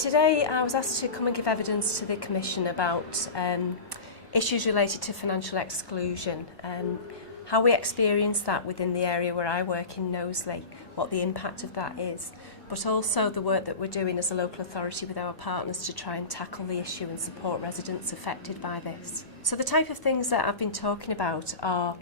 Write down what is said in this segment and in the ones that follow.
Today I was asked to come and give evidence to the Commission about issues related to financial exclusion, how we experience that within the area where I work in Knowsley, what the impact of that is, but also the work that we're doing as a local authority with our partners to try and tackle the issue and support residents affected by this. So the type of things that I've been talking about are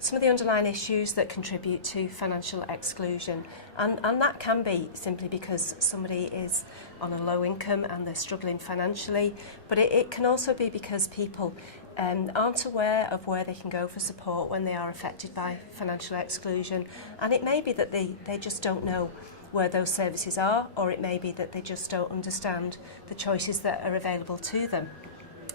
some of the underlying issues that contribute to financial exclusion, and that can be simply because somebody is on a low income and they're struggling financially, but it can also be because people aren't aware of where they can go for support when they are affected by financial exclusion, and it may be that they just don't know where those services are, or it may be that they just don't understand the choices that are available to them.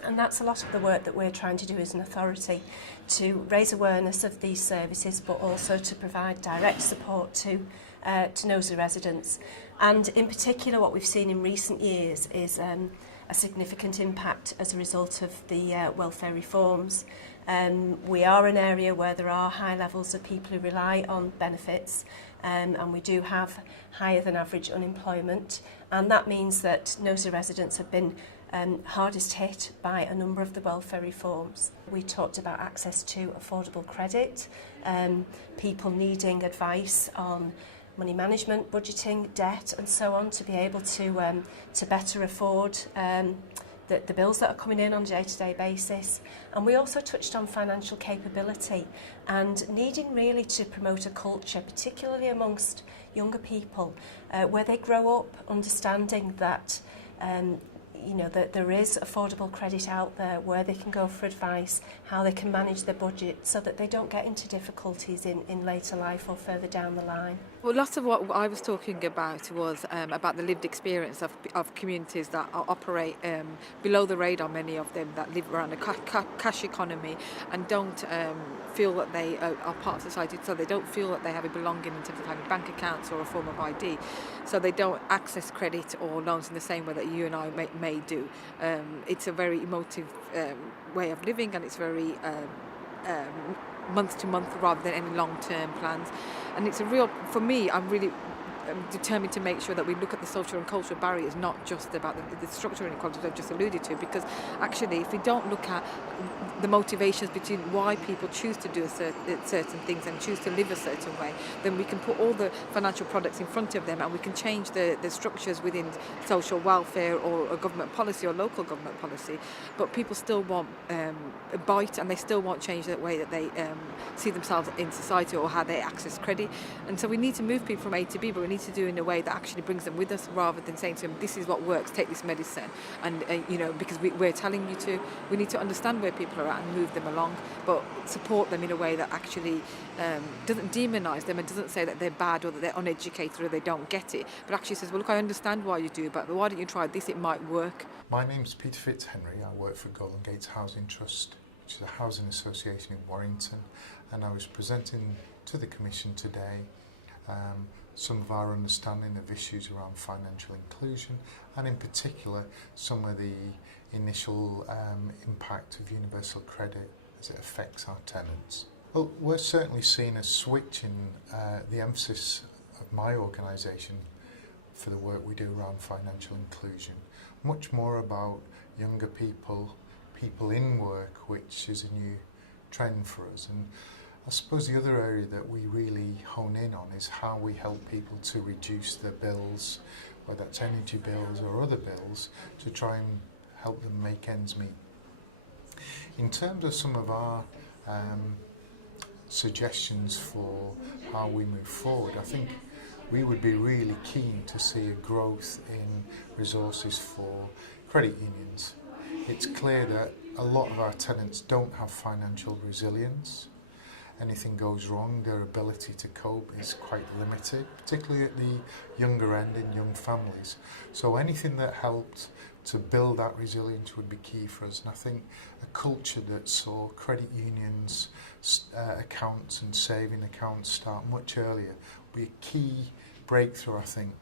And that's a lot of the work that we're trying to do as an authority, to raise awareness of these services, but also to provide direct support to Knowsley residents. And in particular, what we've seen in recent years is a significant impact as a result of the welfare reforms. We are an area where there are high levels of people who rely on benefits, and we do have higher than average unemployment, and that means that Knowsley residents have been hardest hit by a number of the welfare reforms. We talked about access to affordable credit, people needing advice on money management, budgeting, debt and so on, to be able to better afford the bills that are coming in on a day-to-day basis. And we also touched on financial capability and needing really to promote a culture, particularly amongst younger people, where they grow up understanding that that there is affordable credit out there, where they can go for advice, how they can manage their budget so that they don't get into difficulties in later life or further down the line. Well, lots of what I was talking about was about the lived experience of communities that operate below the radar, many of them that live around a cash economy and don't feel that they are part of society, so they don't feel that they have a belonging in terms of having bank accounts or a form of ID. So they don't access credit or loans in the same way that you and I may do. It's a very emotive way of living, and it's very month to month rather than any long-term plans. And it's a real, for me, I'm really determined to make sure that we look at the social and cultural barriers, not just about the structural inequalities I've just alluded to, because actually if we don't look at the motivations between why people choose to do certain things and choose to live a certain way, then we can put all the financial products in front of them and we can change the structures within social welfare or a government policy or local government policy, but people still want a bite, and they still want change the way that they see themselves in society or how they access credit. And so we need to move people from A to B, but we need to do it in a way that actually brings them with us, rather than saying to them, this is what works, take this medicine, and because we're telling you to. We need to understand where people are at and move them along, but support them in a way that actually doesn't demonise them and doesn't say that they're bad or that they're uneducated or they don't get it, but actually says, well, look, I understand why you do, but why don't you try this, it might work. My name's Peter Fitzhenry. I work for Golden Gates Housing Trust, which is a housing association in Warrington, and I was presenting to the Commission today some of our understanding of issues around financial inclusion, and in particular some of the initial impact of universal credit as it affects our tenants. Well, we're certainly seeing a switch in the emphasis of my organisation for the work we do around financial inclusion, much more about younger people, people in work, which is a new trend for us. And I suppose the other area that we really hone in on is how we help people to reduce their bills, whether that's energy bills or other bills, to try and help them make ends meet. In terms of some of our suggestions for how we move forward, I think we would be really keen to see a growth in resources for credit unions. It's clear that a lot of our tenants don't have financial resilience. Anything goes wrong, their ability to cope is quite limited, particularly at the younger end in young families. So anything that helped to build that resilience would be key for us. And I think a culture that saw credit unions, accounts and saving accounts start much earlier would be a key breakthrough, I think,